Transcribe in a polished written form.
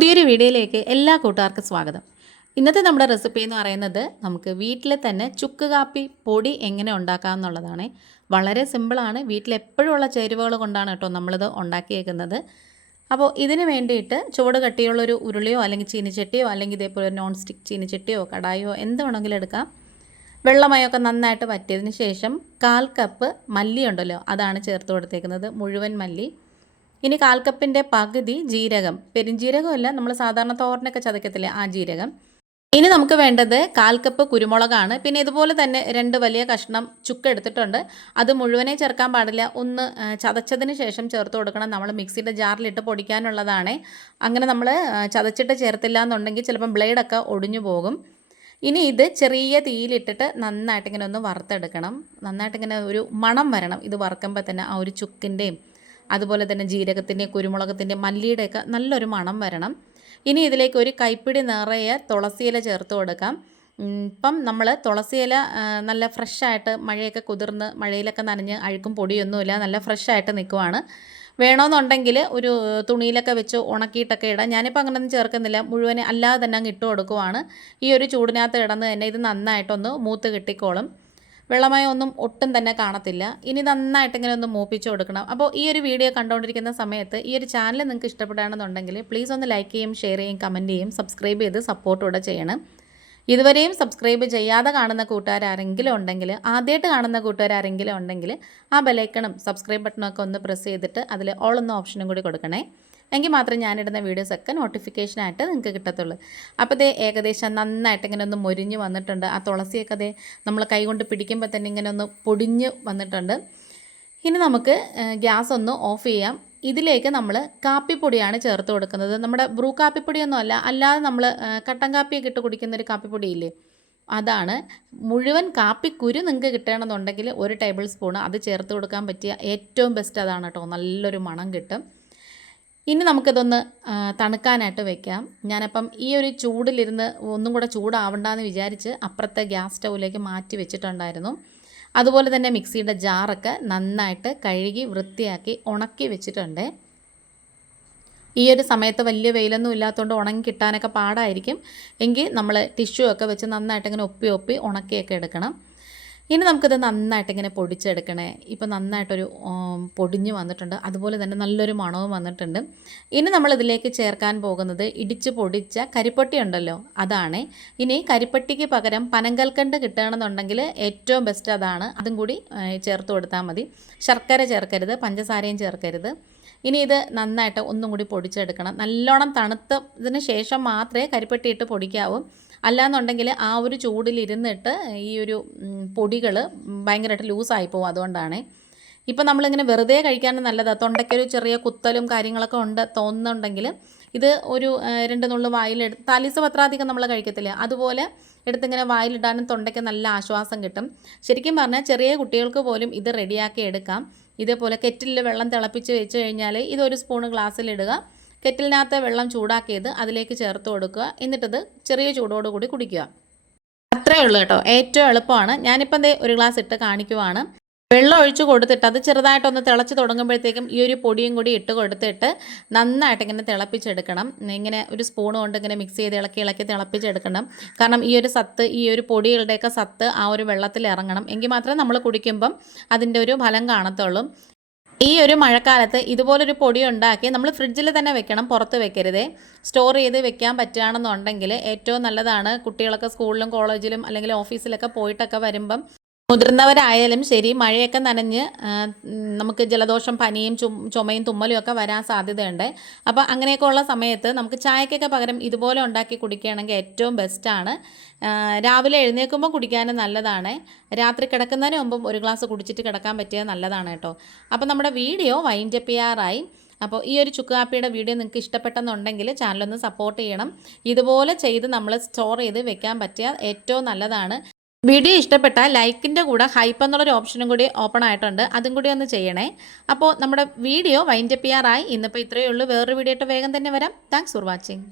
പുതിയൊരു വീഡിയോയിലേക്ക് എല്ലാ കൂട്ടുകാർക്കും സ്വാഗതം. ഇന്നത്തെ നമ്മുടെ റെസിപ്പി എന്ന് പറയുന്നത് നമുക്ക് വീട്ടിൽ തന്നെ ചുക്ക് കാപ്പി പൊടി എങ്ങനെ ഉണ്ടാക്കാം എന്നുള്ളതാണ്. വളരെ സിമ്പിളാണ്. വീട്ടിൽ എപ്പോഴും ഉള്ള ചേരുവകൾ കൊണ്ടാണ് കേട്ടോ നമ്മളിത് ഉണ്ടാക്കിയേക്കുന്നത്. അപ്പോൾ ഇതിന് വേണ്ടിയിട്ട് ചുവട് കട്ടിയുള്ളൊരു ഉരുളിയോ അല്ലെങ്കിൽ ചീനിച്ചട്ടിയോ അല്ലെങ്കിൽ ഇതേപോലെ നോൺ സ്റ്റിക്ക് ചീനിച്ചട്ടിയോ കടായോ എന്ത് വേണമെങ്കിലും എടുക്കാം. വെള്ളമയൊക്കെ നന്നായിട്ട് വറ്റിയതിന് ശേഷം 1/4 കപ്പ് മല്ലി ഉണ്ടല്ലോ, അതാണ് ചേർത്ത് കൊടുത്തേക്കുന്നത്, മുഴുവൻ മല്ലി. ഇനി 1/4 കപ്പിൻ്റെ പകുതി ജീരകം, പെരിഞ്ജീരകമല്ല, നമ്മൾ സാധാരണ തോരനൊക്കെ ചതക്കത്തില്ലേ ആ ജീരകം. ഇനി നമുക്ക് വേണ്ടത് 1/4 കപ്പ് കുരുമുളകാണ്. പിന്നെ ഇതുപോലെ തന്നെ 2 വലിയ കഷ്ണം ചുക്ക് എടുത്തിട്ടുണ്ട്. അത് മുഴുവനെ ചേർക്കാൻ പാടില്ല, ഒന്ന് ചതച്ചതിന് ശേഷം ചേർത്ത് കൊടുക്കണം. നമ്മൾ മിക്സിയുടെ ജാറിലിട്ട് പൊടിക്കാനുള്ളതാണ്. അങ്ങനെ നമ്മൾ ചതച്ചിട്ട് ചേർത്തില്ല എന്നുണ്ടെങ്കിൽ ചിലപ്പം ബ്ലേഡൊക്കെ ഒടിഞ്ഞു പോകും. ഇനി ഇത് ചെറിയ തീയിലിട്ടിട്ട് നന്നായിട്ട് ഇങ്ങനെ ഒന്ന് വറുത്തെടുക്കണം. നന്നായിട്ടിങ്ങനെ ഒരു മണം വരണം. ഇത് വറുക്കുമ്പോൾ തന്നെ ആ ഒരു ചുക്കിൻ്റെയും അതുപോലെ തന്നെ ജീരകത്തിൻ്റെയും കുരുമുളകത്തിൻ്റെയും മല്ലിയുടെയൊക്കെ നല്ലൊരു മണം വരണം. ഇനി ഇതിലേക്ക് ഒരു കൈപ്പിടി നിറയെ തുളസിയില ചേർത്ത് കൊടുക്കാം. ഇപ്പം നമ്മൾ തുളസിയില നല്ല ഫ്രഷായിട്ട്, മഴയൊക്കെ കുതിർന്ന് മഴയിലൊക്കെ നനഞ്ഞ് അഴുക്കും പൊടിയൊന്നുമില്ല, നല്ല ഫ്രഷായിട്ട് നിൽക്കുവാണ്. വേണമെന്നുണ്ടെങ്കിൽ ഒരു തുണിയിലൊക്കെ വെച്ച് ഉണക്കിയിട്ടൊക്കെ ഇടാം. ഞാനിപ്പോൾ അങ്ങനെയൊന്നും ചേർക്കുന്നില്ല, മുഴുവൻ അല്ലാതെ തന്നെ അങ്ങ് ഇട്ട് കൊടുക്കുവാണ്. ഈ ഒരു ചൂടിനകത്ത് കിടന്ന് തന്നെ ഇത് നന്നായിട്ടൊന്ന് മൂത്ത് കിട്ടിക്കോളും. വെള്ളമയമൊന്നും ഒട്ടും തന്നെ കാണത്തില്ല. ഇനി നന്നായിട്ട് ഇങ്ങനെ ഒന്ന് മൂപ്പിച്ച് കൊടുക്കണം. അപ്പോൾ ഈ ഒരു വീഡിയോ കണ്ടുകൊണ്ടിരിക്കുന്ന സമയത്ത് ഈ ഒരു ചാനൽ നിങ്ങൾക്ക് ഇഷ്ടപ്പെടുകയാണെന്നുണ്ടെങ്കിൽ പ്ലീസ് ഒന്ന് ലൈക്ക് ചെയ്യും, ഷെയർ ചെയ്യും, കമൻറ്റ് ചെയ്യും, സബ്സ്ക്രൈബ് ചെയ്ത് സപ്പോർട്ടോടെ ചെയ്യണം. ഇതുവരെയും സബ്സ്ക്രൈബ് ചെയ്യാതെ കാണുന്ന കൂട്ടുകാരെങ്കിലും ഉണ്ടെങ്കിൽ, ആദ്യമായിട്ട് കാണുന്ന കൂട്ടുകാരെങ്കിലും ഉണ്ടെങ്കിൽ ആ ബെലൈക്കണും സബ്സ്ക്രൈബ് ബട്ടണൊക്കെ ഒന്ന് പ്രസ് ചെയ്തിട്ട് അതിൽ ഓൾ എന്ന ഓപ്ഷനും കൂടി കൊടുക്കണേ. എങ്കിൽ മാത്രമേ ഞാനിടുന്ന വീഡിയോസൊക്കെ നോട്ടിഫിക്കേഷനായിട്ട് നിങ്ങൾക്ക് കിട്ടത്തുള്ളൂ. അപ്പോൾ ഇത് ഏകദേശം നന്നായിട്ട് ഇങ്ങനെ ഒന്ന് മൊരിഞ്ഞ് വന്നിട്ടുണ്ട്. ആ തുളസിയൊക്കെ അതേ നമ്മൾ കൈകൊണ്ട് പിടിക്കുമ്പോൾ തന്നെ ഇങ്ങനെ ഒന്ന് പൊടിഞ്ഞ് വന്നിട്ടുണ്ട്. ഇനി നമുക്ക് ഗ്യാസ് ഒന്ന് ഓഫ് ചെയ്യാം. ഇതിലേക്ക് നമ്മൾ കാപ്പിപ്പൊടിയാണ് ചേർത്ത് കൊടുക്കുന്നത്. നമ്മുടെ ബ്രൂ കാപ്പിപ്പൊടിയൊന്നും അല്ല, അല്ലാതെ നമ്മൾ കട്ടൻ കാപ്പിയൊക്കെ ഇട്ട് കുടിക്കുന്നൊരു കാപ്പിപ്പൊടിയില്ലേ, അതാണ്. മുഴുവൻ കാപ്പിക്കുരു നിങ്ങൾക്ക് കിട്ടണമെന്നുണ്ടെങ്കിൽ 1 ടേബിൾ സ്പൂൺ അത് ചേർത്ത് കൊടുക്കാൻ പറ്റിയ ഏറ്റവും ബെസ്റ്റ് അതാണ് കേട്ടോ. നല്ലൊരു മണം കിട്ടും. ഇനി നമുക്കിതൊന്ന് തണുക്കാനായിട്ട് വെക്കാം. ഞാനപ്പം ഈ ഒരു ചൂടിലിരുന്ന് ഒന്നും കൂടെ ചൂടാവണ്ടെന്ന് വിചാരിച്ച് അപ്പുറത്തെ ഗ്യാസ് സ്റ്റൗവിലേക്ക് മാറ്റി വെച്ചിട്ടുണ്ടായിരുന്നു. അതുപോലെ തന്നെ മിക്സിയുടെ ജാറൊക്കെ നന്നായിട്ട് കഴുകി വൃത്തിയാക്കി ഉണക്കി വെച്ചിട്ടുണ്ട്. ഈ ഒരു സമയത്ത് വലിയ വെയിലൊന്നും ഇല്ലാത്തതുകൊണ്ട് ഉണങ്ങി കിട്ടാനൊക്കെ പാടായിരിക്കും. എങ്കിൽ നമ്മൾ ടിഷ്യൂ ഒക്കെ വെച്ച് നന്നായിട്ട് ഇങ്ങനെ ഒപ്പി ഉണക്കിയൊക്കെ എടുക്കണം. ഇനി നമുക്കിത് നന്നായിട്ട് ഇങ്ങനെ പൊടിച്ചെടുക്കണേ. ഇപ്പോൾ നന്നായിട്ടൊരു പൊടിഞ്ഞ് വന്നിട്ടുണ്ട്, അതുപോലെ തന്നെ നല്ലൊരു മണവും വന്നിട്ടുണ്ട്. ഇനി നമ്മളിതിലേക്ക് ചേർക്കാൻ പോകുന്നത് ഇടിച്ച് പൊടിച്ച കരിപ്പട്ടി ഉണ്ടല്ലോ, അതാണ്. ഇനി കരിപ്പട്ടിക്ക് പകരം പനങ്കൽക്കണ്ട് കിട്ടുകയാണെന്നുണ്ടെങ്കിൽ ഏറ്റവും ബെസ്റ്റ് അതാണ്. അതും കൂടി ചേർത്ത് കൊടുത്താൽ മതി. ശർക്കര ചേർക്കരുത്, പഞ്ചസാരയും ചേർക്കരുത്. ഇനി ഇത് നന്നായിട്ട് ഒന്നും കൂടി പൊടിച്ചെടുക്കണം. നല്ലോണം തണുത്തതിന് ശേഷം മാത്രമേ കരിപ്പട്ടി ഇട്ട് പൊടിക്കാവൂ. അല്ലാന്നുണ്ടെങ്കിൽ ആ ഒരു ചൂടിലിരുന്നിട്ട് ഈ ഒരു പൊടികൾ ഭയങ്കരമായിട്ട് ലൂസായി പോകും. അതുകൊണ്ടാണ്. ഇപ്പം നമ്മളിങ്ങനെ വെറുതെ കഴിക്കാനും നല്ലതാണ്. തൊണ്ടയ്ക്കൊരു ചെറിയ കുത്തലും കാര്യങ്ങളൊക്കെ ഉണ്ട് തോന്നുന്നുണ്ടെങ്കിൽ ഇത് ഒരു 2 നുള്ളു വായിലെടുത്ത്, താലീസ് പത്രാധികം നമ്മൾ കഴിക്കത്തില്ല, അതുപോലെ എടുത്തിങ്ങനെ വായിലിടാനും തൊണ്ടയ്ക്ക് നല്ല ആശ്വാസം കിട്ടും. ശരിക്കും പറഞ്ഞാൽ ചെറിയ കുട്ടികൾക്ക് പോലും ഇത് റെഡിയാക്കി എടുക്കാം. ഇതേപോലെ കെറ്റിലിൽ വെള്ളം തിളപ്പിച്ച് വെച്ച് കഴിഞ്ഞാൽ ഇതൊരു സ്പൂണ് ഗ്ലാസ്സിലിടുക, കെറ്റിലിനകത്ത് വെള്ളം ചൂടാക്കിയത് അതിലേക്ക് ചേർത്ത് കൊടുക്കുക, എന്നിട്ടത് ചെറിയ ചൂടോടുകൂടി കുടിക്കുക. അത്രയേ ഉള്ളൂ കേട്ടോ, ഏറ്റവും എളുപ്പമാണ്. ഞാനിപ്പം ദേ ഒരു ഗ്ലാസ് ഇട്ട് കാണിക്കുവാണ്. വെള്ളം ഒഴിച്ച് കൊടുത്തിട്ട് അത് ചെറുതായിട്ടൊന്ന് തിളച്ച് തുടങ്ങുമ്പോഴത്തേക്കും ഈ ഒരു പൊടിയും കൂടി ഇട്ട് കൊടുത്തിട്ട് നന്നായിട്ട് ഇങ്ങനെ തിളപ്പിച്ചെടുക്കണം. ഇങ്ങനെ ഒരു സ്പൂൺ കൊണ്ട് ഇങ്ങനെ മിക്സ് ചെയ്ത് ഇളക്കി തിളപ്പിച്ചെടുക്കണം. കാരണം ഈ ഒരു സത്ത്, ഈ ഒരു പൊടികളുടെയൊക്കെ സത്ത് ആ ഒരു വെള്ളത്തിൽ ഇറങ്ങണം. എങ്കിൽ മാത്രമേ നമ്മൾ കുടിക്കുമ്പം അതിൻ്റെ ഒരു ഫലം കാണത്തുള്ളൂ. ഈ ഒരു മഴക്കാലത്ത് ഇതുപോലൊരു പൊടി ഉണ്ടാക്കി നമ്മൾ ഫ്രിഡ്ജിൽ തന്നെ വെക്കണം, പുറത്ത് വെക്കരുതേ. സ്റ്റോർ ചെയ്ത് വെക്കാൻ പറ്റുകയാണെന്നുണ്ടെങ്കിൽ ഏറ്റവും നല്ലതാണ്. കുട്ടികളൊക്കെ സ്കൂളിലും കോളേജിലും അല്ലെങ്കിൽ ഓഫീസിലൊക്കെ പോയിട്ടൊക്കെ വരുമ്പം, മുതിർന്നവരായാലും ശരി, മഴയൊക്കെ നനഞ്ഞ് നമുക്ക് ജലദോഷം, പനിയും ചുമയും തുമ്മലും ഒക്കെ വരാൻ സാധ്യതയുണ്ട്. അപ്പോൾ അങ്ങനെയൊക്കെ ഉള്ള സമയത്ത് നമുക്ക് ചായക്കൊക്കെ പകരം ഇതുപോലെ ഉണ്ടാക്കി കുടിക്കുകയാണെങ്കിൽ ഏറ്റവും ബെസ്റ്റാണ്. രാവിലെ എഴുന്നേൽക്കുമ്പോൾ കുടിക്കാനും നല്ലതാണ്. രാത്രി കിടക്കുന്നതിന് മുമ്പും ഒരു ഗ്ലാസ് കുടിച്ചിട്ട് കിടക്കാൻ പറ്റിയാൽ നല്ലതാണ് കേട്ടോ. അപ്പോൾ നമ്മുടെ വീഡിയോ വൈൻഡപ്പ് ചെയ്യാറായി. അപ്പോൾ ഈ ഒരു ചുക്ക് കാപ്പിയുടെ വീഡിയോ നിങ്ങൾക്ക് ഇഷ്ടപ്പെട്ടെന്നുണ്ടെങ്കിൽ ചാനലൊന്ന് സപ്പോർട്ട് ചെയ്യണം. ഇതുപോലെ ചെയ്ത് നമ്മൾ സ്റ്റോർ ചെയ്ത് വെക്കാൻ പറ്റിയാൽ ഏറ്റവും നല്ലതാണ്. വീഡിയോ ഇഷ്ടപ്പെട്ടാൽ ലൈക്കിൻ്റെ കൂടെ ഹൈപ്പ് എന്നുള്ളൊരു ഓപ്ഷനും കൂടി ഓപ്പൺ ആയിട്ടുണ്ട്, അതും കൂടി ഒന്ന് ചെയ്യണേ. അപ്പോൾ നമ്മുടെ വീഡിയോ വൈൻഡപ്പ് ചെയ്യാറായി. ഇന്നിപ്പോൾ ഇത്രയേ ഉള്ളൂ. വേറൊരു വീഡിയോ ആയിട്ട് വേഗം തന്നെ വരാം. Thanks for watching.